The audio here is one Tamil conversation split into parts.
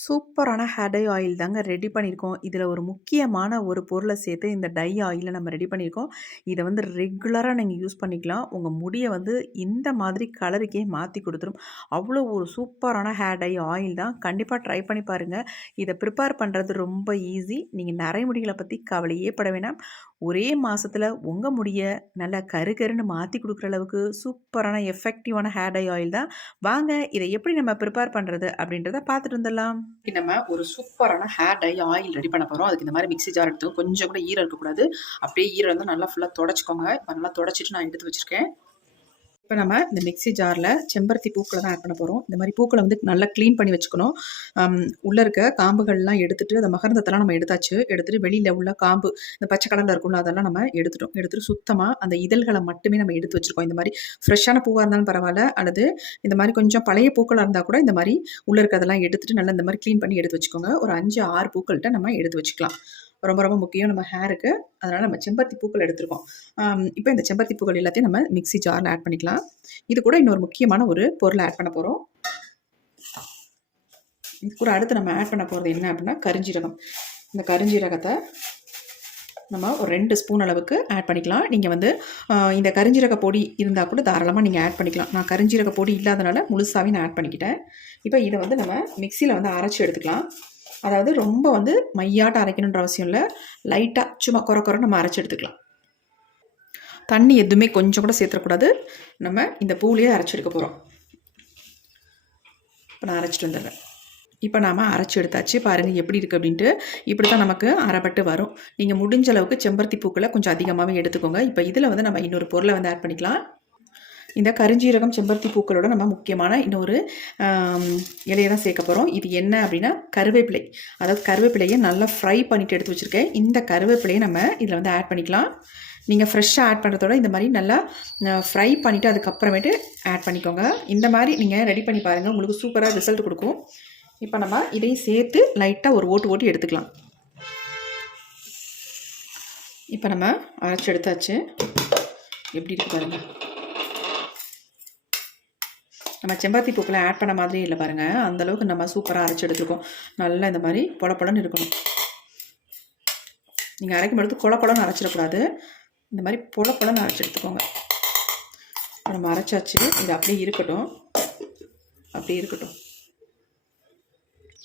சூப்பரான ஹேர் டை ஆயில் தாங்க ரெடி பண்ணியிருக்கோம். இதில் ஒரு முக்கியமான ஒரு பொருளை சேர்த்து இந்த டை ஆயிலை நம்ம ரெடி பண்ணியிருக்கோம். இதை வந்து ரெகுலராக நீங்கள் யூஸ் பண்ணிக்கலாம். உங்கள் முடியை வந்து இந்த மாதிரி கலருக்கே மாற்றி கொடுத்துரும் அவ்வளோ ஒரு சூப்பரான ஹேர் டை ஆயில் தான். கண்டிப்பாக ட்ரை பண்ணி பாருங்கள் இதை ப்ரிப்பேர் பண்ணுறது ரொம்ப ஈஸி. நீங்கள் நிறைய முடிகளை பற்றி கவலையே பட வேணாம். ஒரே மாதத்தில் உங்க முடிய நல்லா கரு கருன்னு மாற்றி கொடுக்குற அளவுக்கு சூப்பரான எஃபெக்டிவான ஹேர் டை ஆயில் தான். வாங்க இதை எப்படி நம்ம ப்ரிப்பேர் பண்ணுறது அப்படின்றத பார்த்துட்டு வந்துடலாம். நம்ம ஒரு சூப்பரான ஹேர் டை ஆயில் ரெடி பண்ண போகிறோம் அதுக்கு இந்த மாதிரி மிக்ஸி ஜார் எடுத்து கொஞ்சம் கூட ஈரம் இருக்கக்கூடாது. அப்படியே ஈரம் இருந்தால் நல்லா ஃபுல்லாக தொடச்சிக்கோங்க நல்லா தொடச்சிட்டு நான் எடுத்து வச்சுருக்கேன் இப்போ நம்ம இந்த மிக்ஸி ஜாரில் செம்பருத்தி பூக்களை தான் ஆட் பண்ண போகிறோம் இந்த மாதிரி பூக்களை வந்து நல்லா க்ளீன் பண்ணி வச்சுக்கணும். உள்ளே இருக்க காம்புகள்லாம் எடுத்துகிட்டு அந்த மகரந்தத்தெல்லாம் நம்ம எடுத்தாச்சு. எடுத்துகிட்டு வெளியில் உள்ள காம்பு, இந்த பச்சை கலரில் இருக்கும்ல அதெல்லாம் நம்ம எடுத்துட்டோம். எடுத்துகிட்டு சுத்தமாக அந்த இதழ்களை மட்டுமே நம்ம எடுத்து வச்சுருக்கோம் இந்த மாதிரி ஃப்ரெஷ்ஷான பூவாக இருந்தாலும் பரவாயில்ல அல்லது இந்த மாதிரி கொஞ்சம் பழைய பூக்களாக இருந்தால் கூட இந்த மாதிரி உள்ள இருக்கிறதெல்லாம் எடுத்துட்டு நல்லா இந்த மாதிரி க்ளீன் பண்ணி எடுத்து வச்சுக்கோங்க. ஒரு அஞ்சு ஆறு பூக்கள்கிட்ட நம்ம எடுத்து வச்சுக்கலாம். ரொம்ப ரொம்ப முக்கியம் நம்ம ஹேருக்கு. அதனால் நம்ம செம்பருத்தி பூக்கள் எடுத்திருக்கோம். இப்போ இந்த செம்பருத்தி பூக்கள் எல்லாத்தையும் நம்ம மிக்ஸி ஜாரில் ஆட் பண்ணிக்கலாம். இது கூட இன்னொரு முக்கியமான ஒரு பொருளை ஆட் பண்ண போகிறோம் இது கூட அடுத்து நம்ம ஆட் பண்ண போகிறது என்ன அப்படின்னா, கரிஞ்சீரகம் இந்த கரிஞ்சீரகத்தை நம்ம ஒரு ரெண்டு ஸ்பூன் அளவுக்கு ஆட் பண்ணிக்கலாம். நீங்கள் வந்து இந்த கரிஞ்சீரக பொடி இருந்தால் கூட தாராளமாக நீங்கள் ஆட் பண்ணிக்கலாம். நான் கரிஞ்சீரக பொடி இல்லாதனால முழுசாகவே நான் ஆட் பண்ணிக்கிட்டேன். இப்போ இதை வந்து நம்ம மிக்சியில் வந்து அரைச்சு எடுத்துக்கலாம். அதாவது ரொம்ப வந்து மையாட்ட அரைக்கணுன்ற அவசியம் இல்லை லைட்டாக சும்மா கொர குறை நம்ம அரைச்சி எடுத்துக்கலாம். தண்ணி எதுவுமே கொஞ்சம் கூட சேர்த்துறக்கூடாது. நம்ம இந்த பூவிலேயே அரைச்சி எடுக்க போகிறோம் இப்போ நான் அரைச்சிட்டு வந்துடுறேன். இப்போ நாம் அரைச்சி எடுத்தாச்சு. பாருங்கள் எப்படி இருக்குது அப்படின்ட்டு. இப்படி தான் நமக்கு அரைப்பட்டு வரும். நீங்கள் முடிஞ்ச அளவுக்கு செம்பருத்தி பூக்களை கொஞ்சம் அதிகமாகவே எடுத்துக்கோங்க. இப்போ இதில் வந்து நம்ம இன்னொரு பொருளை வந்து ஆட் பண்ணிக்கலாம். இந்த கருஞ்சீரகம், செம்பருத்தி பூக்களோட நம்ம முக்கியமான இன்னொரு இலையை தான் சேர்க்க போகிறோம் இது என்ன அப்படின்னா, கருவேப்பிலை. அதாவது கருவேப்பிலையை நல்லா ஃப்ரை பண்ணிவிட்டு எடுத்து வச்சிருக்கேன். இந்த கருவேப்பிலையை நம்ம இதில் வந்து ஆட் பண்ணிக்கலாம். நீங்கள் ஃப்ரெஷ்ஷாக ஆட் பண்ணுறதோட இந்த மாதிரி நல்லா ஃப்ரை பண்ணிவிட்டு அதுக்கப்புறமேட்டு ஆட் பண்ணிக்கோங்க. இந்த மாதிரி நீங்கள் ரெடி பண்ணி பாருங்கள் உங்களுக்கு சூப்பராக ரிசல்ட் கொடுக்கும் இப்போ நம்ம இதையும் சேர்த்து லைட்டாக ஒரு ஓட்டு ஓட்டி எடுத்துக்கலாம். இப்போ நம்ம அரைச்சி எடுத்தாச்சு. எப்படி இருக்கு பாருங்கள் நம்ம செம்பாத்தி பூக்கெலாம் ஆட் பண்ண மாதிரியே இல்லை பாருங்கள் அந்த அளவுக்கு நம்ம சூப்பராக அரைச்சி எடுத்துருக்கோம். நல்லா இந்த மாதிரி பொல இருக்கணும். நீங்கள் அரைக்கும் பொழுது கொல கொலன்னு அரைச்சிடக்கூடாது. இந்த மாதிரி பொல பொலன்னு அரைச்சி எடுத்துக்கோங்க. நம்ம அரைச்சாச்சு. இது அப்படியே இருக்கட்டும். அப்படியே இருக்கட்டும்.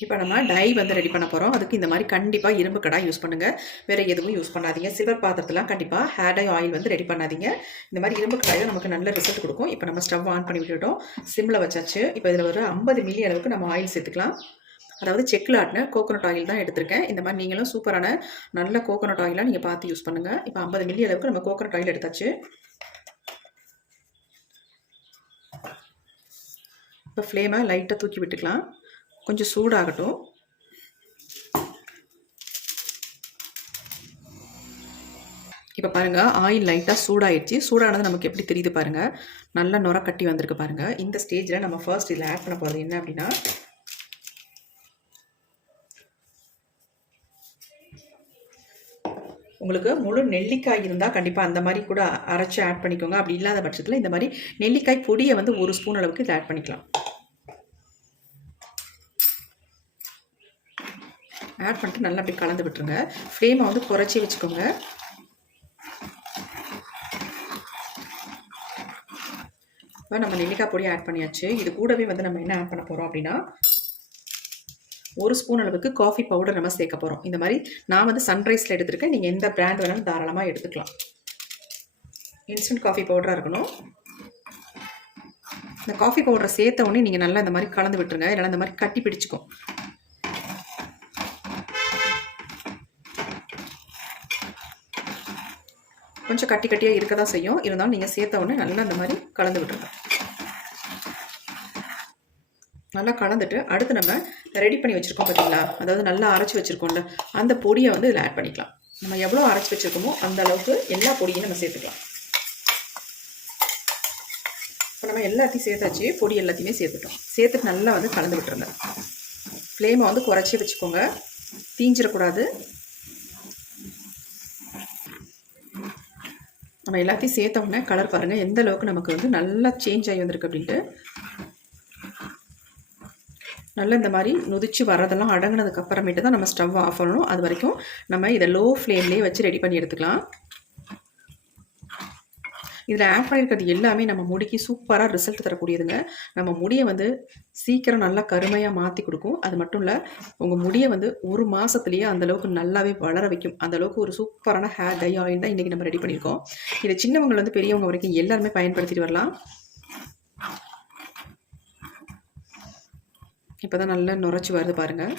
இப்போ நம்ம டை வந்து ரெடி பண்ண போகிறோம் அதுக்கு இந்த மாதிரி கண்டிப்பாக இரும்பு கடாய் யூஸ் பண்ணுங்கள் வேறு எதுவும் யூஸ் பண்ணாதீங்க. சில்வர் பாத்திரத்தெலாம் கண்டிப்பாக ஹேர் டை ஆயில் வந்து ரெடி பண்ணாதீங்க. இந்த மாதிரி இரும்பு கடாய் நமக்கு நல்ல ரிசல்ட் கொடுக்கும் இப்போ நம்ம ஸ்டவ் ஆன் பண்ணி விட்டுட்டோம். சிம்மில் வச்சாச்சு. இப்போ இதில் ஒரு 50 மில்லி அளவுக்கு நம்ம ஆயில் சேர்த்துக்கலாம். அதாவது செக்கில் ஆட்டின கோகோனட் ஆயில் தான் எடுத்திருக்கேன். இந்த மாதிரி நீங்களும் சூப்பரான நல்ல கோகோனட் ஆயிலாக நீங்கள் பார்த்து யூஸ் பண்ணுங்கள் இப்போ ஐம்பது மில்லி அளவுக்கு நம்ம கோகோனட் ஆயில் எடுத்தாச்சு. இப்போ ஃப்ளேமை லைட்டாக தூக்கி விட்டுக்கலாம். கொஞ்சம் சூடாகட்டும். இப்போ பாருங்க ஆயில் லைட்டாக சூடாயிருச்சு. சூடானது நமக்கு எப்படி தெரியுது பாருங்கள் நல்லா நுர கட்டி வந்திருக்கு பாருங்கள் இந்த ஸ்டேஜில் நம்ம ஃபர்ஸ்ட் இதில் ஆட் பண்ண போகிறது என்ன அப்படின்னா உங்களுக்கு முழு நெல்லிக்காய் இருந்தால் கண்டிப்பாக அந்த மாதிரி கூட அரைச்சி ஆட் பண்ணிக்கோங்க. அப்படி இல்லாத பட்சத்தில் இந்த மாதிரி நெல்லிக்காய் பொடியை வந்து ஒரு ஸ்பூன் அளவுக்கு இதை ஆட் பண்ணிக்கலாம். ஆட் பண்ணிட்டு நல்லா அப்படி கலந்து விட்டுருங்க. ஃப்ளேமை வந்து குறைச்சி வச்சுக்கோங்க. இப்போ நம்ம நெல்லிக்காய் பொடி ஆட் பண்ணியாச்சு. இது கூடவே வந்து நம்ம என்ன ஆட் பண்ண போகிறோம் அப்படின்னா ஒரு ஸ்பூன் அளவுக்கு காஃபி பவுடர் நம்ம சேர்க்க போகிறோம் இந்த மாதிரி நான் வந்து சன்ரைஸில் எடுத்துருக்கேன் நீங்கள் எந்த பிராண்ட் வேணாலும் தாராளமாக எடுத்துக்கலாம். இன்ஸ்டன்ட் காஃபி பவுடராக இருக்கணும். இந்த காஃபி பவுடரை சேர்த்த உடனே நீங்கள் நல்லா இந்த மாதிரி கலந்து விட்டுருங்க. இல்லைனா இந்த மாதிரி கட்டி பிடிச்சிக்கும் கொஞ்சம் கட்டி கட்டியாக இருக்க தான் செய்யும். இருந்தாலும் நீங்கள் சேர்த்த உடனே நல்லா இந்த மாதிரி கலந்து விட்டுருங்க. நல்லா கலந்துட்டு அடுத்து நம்ம ரெடி பண்ணி வச்சுருக்கோம் பார்த்தீங்களா? அதாவது நல்லா அரைச்சி வச்சுருக்கோம்ல அந்த பொடியை வந்து இதில் ஆட் பண்ணிக்கலாம். நம்ம எவ்வளோ அரைச்சி வச்சுருக்கோமோ அந்த அளவுக்கு எல்லா பொடியும் நம்ம சேர்த்துக்கலாம். இப்போ நம்ம எல்லாத்தையும் சேர்த்தாச்சு. பொடி எல்லாத்தையுமே சேர்த்துட்டோம். சேர்த்துட்டு நல்லா வந்து கலந்து விட்டுருங்க. ஃப்ளேமை வந்து குறைச்சே வச்சுக்கோங்க. தீஞ்சிடக்கூடாது. நம்ம எல்லாத்தையும் சேர்த்த உடனே கலர் பாருங்கள் எந்த அளவுக்கு நமக்கு வந்து நல்லா சேஞ்ச் ஆகி வந்திருக்கு அப்படின்ட்டு. நல்லா இந்த மாதிரி நொதிச்சு வரதெல்லாம் அடங்குனதுக்கு அப்புறமேட்டு தான் நம்ம ஸ்டவ் ஆஃப் பண்ணணும். அது வரைக்கும் நம்ம இதை லோ ஃப்ளேம்லேயே வச்சு ரெடி பண்ணி எடுத்துக்கலாம். இதில் ஆட் பண்ணியிருக்கிறது எல்லாமே நம்ம முடிக்கு சூப்பராக ரிசல்ட் தரக்கூடியதுங்க. நம்ம முடியை வந்து சீக்கிரம் நல்லா கருமையாக மாற்றி கொடுக்கும். அது மட்டும் இல்லை உங்கள் முடியை வந்து ஒரு மாதத்துலேயே அந்தளவுக்கு நல்லாவே வளர வைக்கும். அந்தளவுக்கு ஒரு சூப்பரான ஹேர் டை ஆயில் தான் இன்றைக்கி நம்ம ரெடி பண்ணியிருக்கோம் இதை சின்னவங்க வந்து பெரியவங்க வரைக்கும் எல்லாருமே பயன்படுத்திட்டு வரலாம். இப்போ தான் நல்லா நுரைச்சி வருது பாருங்கள்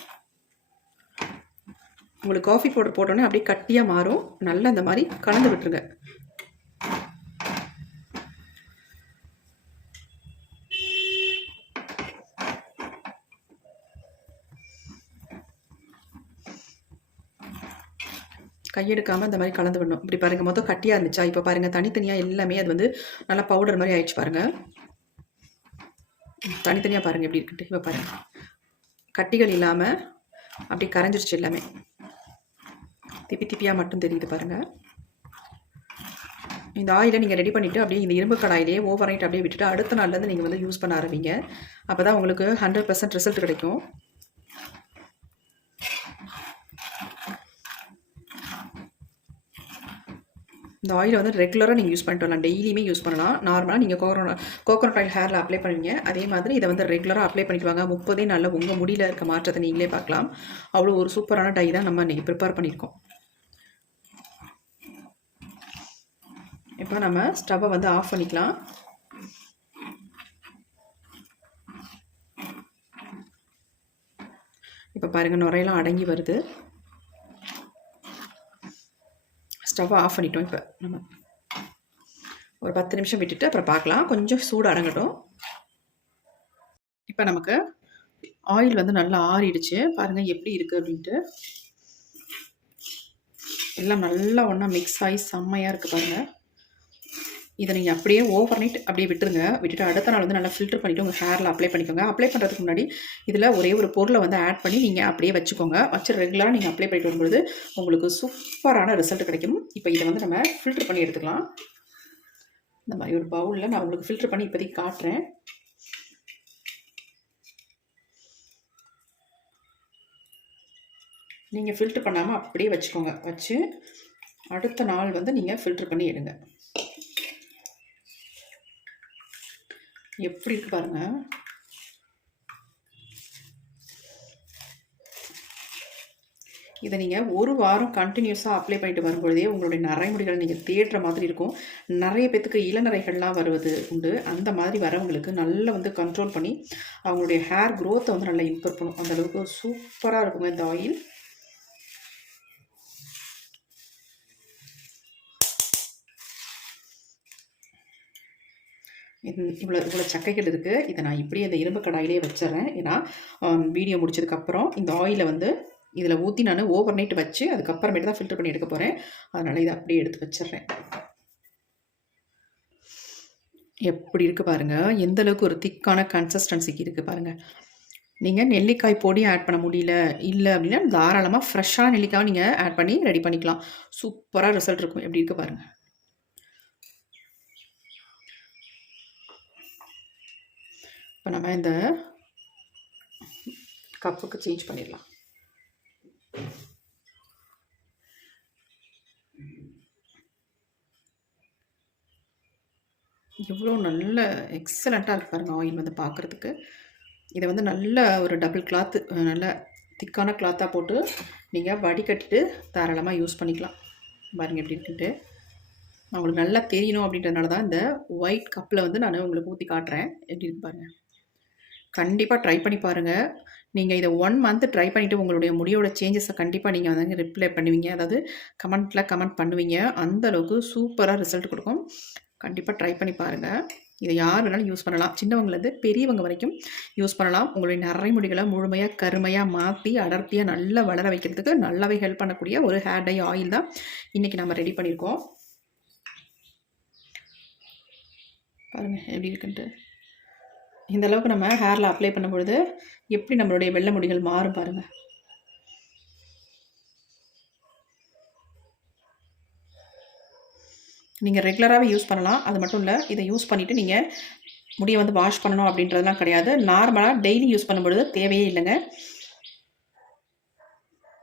உங்களுக்கு காஃபி பவுடர் போட்டோன்னே அப்படியே கட்டியாக மாறும். நல்லா இந்த மாதிரி கலந்து விட்டுருங்க. கையெடுக்காமல் இந்த மாதிரி கலந்து விடணும். இப்படி பாருங்கள் மொத்தம் கட்டியாக இருந்துச்சா? இப்போ பாருங்கள் தனித்தனியாக எல்லாமே அது வந்து நல்லா பவுடர் மாதிரி ஆயிடுச்சு பாருங்கள் தனித்தனியாக பாருங்கள் எப்படி இருக்குன்ட்டு. இப்போ பாருங்கள் கட்டிகள் இல்லாமல் அப்படி கரைஞ்சிருச்சு எல்லாமே. திப்பி திப்பியாக மட்டும் தெரியுது பாருங்கள் இந்த ஆயிலை நீங்கள் ரெடி பண்ணிவிட்டு அப்படியே இந்த இரும்பு கடாயிலேயே ஓவர் நைட் அப்படியே விட்டுட்டு அடுத்த நாள்லேருந்து நீங்கள் வந்து யூஸ் பண்ண ஆரம்பிங்க. அப்போ தான் உங்களுக்கு ஹண்ட்ரட் பர்சன்ட் ரிசல்ட் கிடைக்கும். இந்த ஆயிலை வந்து ரெகுலராக நீங்கள் யூஸ் பண்ணிட்டு வரலாம். டெய்லியுமே யூஸ் பண்ணலாம். நார்மலாக நீங்கள் கோகோனட் கோகோனட் ஆயில் ஹேரில் அப்ளை பண்ணுவீங்க. அதே மாதிரி இதை வந்து ரெகுலராக அப்ளை பண்ணிக்குவாங்க முப்பதே நாளில் உங்கள் முடியில் இருக்க மாற்றத்தை நீங்களே பார்க்கலாம். அவ்வளோ ஒரு சூப்பரான டை தான் நம்ம இன்றைக்கி ப்ரிப்பேர் பண்ணியிருக்கோம். இப்போ நம்ம ஸ்டவ்வை வந்து ஆஃப் பண்ணிக்கலாம். இப்போ பாருங்கள் நுரையெல்லாம் அடங்கி வருது. ஸ்டவ்வை ஆஃப் பண்ணிட்டோம் இப்போ. நம்ம ஒரு பத்து நிமிஷம் விட்டுட்டு அப்புறம் பார்க்கலாம். கொஞ்சம் சூடு அடங்கட்டும். இப்போ நமக்கு ஆயில் வந்து நல்லா ஆறிடுச்சு. பாருங்கள் எப்படி இருக்குது அப்படின்ட்டு. எல்லாம் நல்லா ஒன்றா மிக்ஸ் ஆகி செம்மையாக இருக்குது பாருங்கள் இதை நீங்கள் அப்படியே ஓவர் நைட் அப்படியே விட்டுருங்க. விட்டுட்டு அடுத்த நாள் வந்து நல்லா ஃபில்டர் பண்ணிவிட்டு உங்கள் ஹேரில் அப்ளை பண்ணிக்கோங்க. அப்ளை பண்ணுறதுக்கு முன்னாடி இதில் ஒரே ஒரு பொருளை வந்து ஆட் பண்ணி நீங்கள் அப்படியே வச்சுக்கோங்க. வச்சு ரெகுலராக நீங்கள் அப்ளை பண்ணிட்டு வரும்பொழுது உங்களுக்கு சூப்பரான ரிசல்ட் கிடைக்கும். இப்போ இதை வந்து நம்ம ஃபில்டர் பண்ணி எடுத்துக்கலாம். இந்த மாதிரி ஒரு பவுலில் நான் உங்களுக்கு ஃபில்டர் பண்ணி இப்போதைக்கு காட்டுறேன். நீங்கள் ஃபில்ட்ரு பண்ணாமல் அப்படியே வச்சுக்கோங்க. வச்சு அடுத்த நாள் வந்து நீங்கள் ஃபில்ட்ரு பண்ணி எடுங்க. எப்படி இருக்கு பாருங்க. இதை நீங்கள் ஒரு வாரம் கண்டினியூஸாக அப்ளை பண்ணிட்டு வரும்பொழுதே உங்களுடைய நரைமுடிகள் நீங்கள் தேடுற மாதிரி இருக்கும். நிறைய பேத்துக்கு இளநரைகள்லாம் வருவது உண்டு. அந்த மாதிரி வரவங்களுக்கு நல்லா வந்து கண்ட்ரோல் பண்ணி அவங்களுடைய ஹேர் க்ரோத்தை வந்து நல்லா இம்ப்ரூவ் பண்ணும் அந்தளவுக்கு சூப்பராக இருக்குங்க இந்த ஆயில் இவ்வளோ இவ்வளோ சக்கைகள் இருக்குது இதை நான் இப்படியே அந்த இரும்பு கடாயிலே வச்சிட்றேன் ஏன்னா வீடியோ முடிச்சதுக்கப்புறம் இந்த ஆயிலை வந்து இதில் ஊற்றி நான் ஓவர் நைட் வச்சு அதுக்கப்புறமேட்டு தான் ஃபில்டர் பண்ணி எடுக்க போகிறேன் அதனால் இதை அப்படியே எடுத்து வச்சிட்றேன் எப்படி இருக்குது பாருங்கள் எந்த அளவுக்கு ஒரு திக்கான கன்சிஸ்டன்சிக்கு இருக்குது பாருங்கள் நீங்கள் நெல்லிக்காய் பொடி ஆட் பண்ண முடியல இல்லை அப்படின்னா தாராளமாக ஃப்ரெஷ்ஷான நெல்லிக்காய் நீங்கள் ஆட் பண்ணி ரெடி பண்ணிக்கலாம். சூப்பராக ரிசல்ட் இருக்கும். எப்படி இருக்குது பாருங்கள் இப்போ நம்ம இந்த கப்புக்கு சேஞ்ச் பண்ணிடலாம். எவ்வளோ நல்ல எக்ஸலண்ட்டாக இருக்குது பாருங்கள் ஆயில் வந்து பார்க்குறதுக்கு. இதை வந்து நல்ல ஒரு டபுள் கிளாத்து நல்ல திக்கான கிளாத்தாக போட்டு நீங்கள் வடிகட்டிட்டு தாராளமாக யூஸ் பண்ணிக்கலாம். பாருங்கள் எப்படி இருக்குன்ட்டு. உங்களுக்கு நல்லா தெரியணும் அப்படின்றதுனால தான் இந்த ஒயிட் கப்பில் வந்து நான் உங்களுக்கு ஊற்றி காட்டுறேன். எப்படி இருக்கு பாருங்கள் கண்டிப்பாக ட்ரை பண்ணி பாருங்கள் நீங்கள் இதை ஒன் மந்த் ட்ரை பண்ணிவிட்டு உங்களுடைய முடியோட சேஞ்சஸை கண்டிப்பாக நீங்கள் வந்து ரிப்ளை பண்ணுவீங்க. அதாவது கமெண்ட்டில் கமெண்ட் பண்ணுவீங்க. அந்தளவுக்கு சூப்பராக ரிசல்ட் கொடுக்கும். கண்டிப்பாக ட்ரை பண்ணி பாருங்கள் இதை யார் வேணாலும் யூஸ் பண்ணலாம். சின்னவங்கலேருந்து பெரியவங்க வரைக்கும் யூஸ் பண்ணலாம். உங்களுடைய நிறைய முடிகளை முழுமையாக கருமையாக மாற்றி அடர்த்தியாக நல்லா வளர வைக்கிறதுக்கு நல்லாவே ஹெல்ப் பண்ணக்கூடிய ஒரு ஹேர் டை ஆயில் தான் இன்றைக்கி நம்ம ரெடி பண்ணியிருக்கோம். பாருங்கள் எப்படி இருக்குன்ட்டு. இந்த அளவுக்கு நம்ம ஹேரில் அப்ளை பண்ணும்பொழுது எப்படி நம்மளுடைய வெள்ளை முடிகள் மாறும் பாருங்கள் நீங்கள் ரெகுலராகவே யூஸ் பண்ணலாம். அது மட்டும் இல்லை இதை யூஸ் பண்ணிவிட்டு நீங்கள் முடியை வந்து வாஷ் பண்ணணும் அப்படின்றதுலாம் கிடையாது. நார்மலாக டெய்லி யூஸ் பண்ணும்பொழுது தேவையே இல்லைங்க.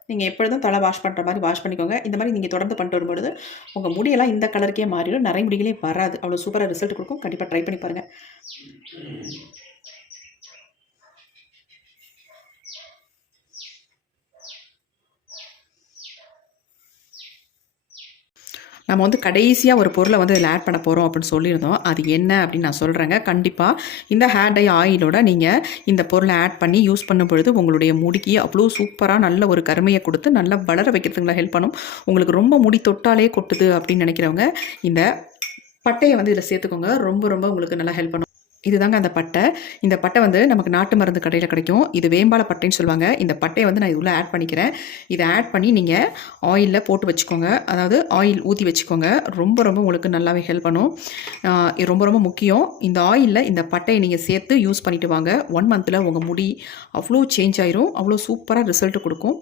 நீங்கள் எப்பொழுதும் தலை வாஷ் பண்ணுற மாதிரி வாஷ் பண்ணிக்கோங்க. இந்த மாதிரி நீங்கள் தொடர்ந்து பண்ணிட்டு வரும்பொழுது உங்கள் முடியெல்லாம் இந்த கலருக்கே மாறிடும். நிறைய முடிகளே வராது. அவ்வளோ சூப்பராக ரிசல்ட் கொடுக்கும். கண்டிப்பாக ட்ரை பண்ணி பாருங்கள் நம்ம வந்து கடைசியாக ஒரு பொருளை வந்து இதில் ஆட் பண்ண போகிறோம் அப்படின்னு சொல்லியிருந்தோம். அது என்ன அப்படின்னு நான் சொல்கிறேங்க கண்டிப்பாக இந்த ஹேர் டை ஆயிலோட நீங்கள் இந்த பொருளை ஆட் பண்ணி யூஸ் பண்ணும் பொழுது உங்களுடைய முடிக்கு அவ்வளோ சூப்பராக நல்ல ஒரு கருமையை கொடுத்து நல்லா வளர வைக்கிறதுங்களா ஹெல்ப் பண்ணும். உங்களுக்கு ரொம்ப முடி தொட்டாலே கொட்டுது அப்படின்னு நினைக்கிறவங்க இந்த பட்டையை வந்து இதில் சேர்த்துக்கோங்க. ரொம்ப ரொம்ப உங்களுக்கு நல்லா ஹெல்ப் பண்ணும். இதுதாங்க அந்த பட்டை. இந்த பட்டை வந்து நமக்கு நாட்டு மருந்து கடையில் கிடைக்கும். இது வேம்பால பட்டைன்னு சொல்லுவாங்க. இந்த பட்டையை வந்து நான் இது உள்ளே ஆட் பண்ணிக்கிறேன். இதை ஆட் பண்ணி நீங்கள் ஆயிலில் போட்டு வச்சுக்கோங்க. அதாவது ஆயில் ஊற்றி வச்சுக்கோங்க. ரொம்ப ரொம்ப உங்களுக்கு நல்லாவே ஹெல்ப் பண்ணும். இது ரொம்ப ரொம்ப முக்கியம். இந்த ஆயிலில் இந்த பட்டையை நீங்கள் சேர்த்து யூஸ் பண்ணிட்டு வாங்க. ஒன் மந்தில் உங்கள் முடி அவ்வளோ சேஞ்ச் ஆயிரும். அவ்வளோ சூப்பராக ரிசல்ட் கொடுக்கும்.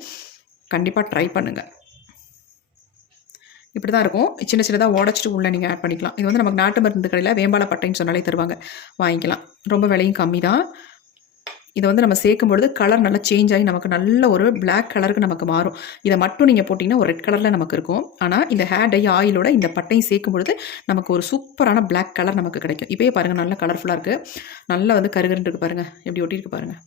கண்டிப்பாக ட்ரை பண்ணுங்கள் இப்படி தான் இருக்கும். சின்ன சின்னதாக உடச்சிட்டு உள்ளே நீங்கள் ஆட் பண்ணிக்கலாம். இது வந்து நமக்கு நாட்டு மருந்து கடையில் வேம்பால பட்டைன்னு சொன்னாலே தருவாங்க. வாங்கிக்கலாம். ரொம்ப விலையும் கம்மி தான் இதை வந்து நம்ம சேர்க்கும் பொழுது கலர் நல்லா சேஞ்ச் ஆகி நமக்கு நல்ல ஒரு பிளாக் கலருக்கு நமக்கு மாறும். இதை மட்டும் நீங்கள் போட்டிங்கன்னா ஒரு ரெட் கலரில் நமக்கு இருக்கும். ஆனால் இந்த ஹேர் டை ஆயிலோட இந்த பட்டையும் சேர்க்கும் பொழுது நமக்கு ஒரு சூப்பரான பிளாக் கலர் நமக்கு கிடைக்கும். இப்போயே பாருங்கள் நல்லா கலர்ஃபுல்லாக இருக்குது நல்லா வந்து கருகருன்னு இருக்கு பாருங்கள் எப்படி ஒட்டியிருக்கு பாருங்கள்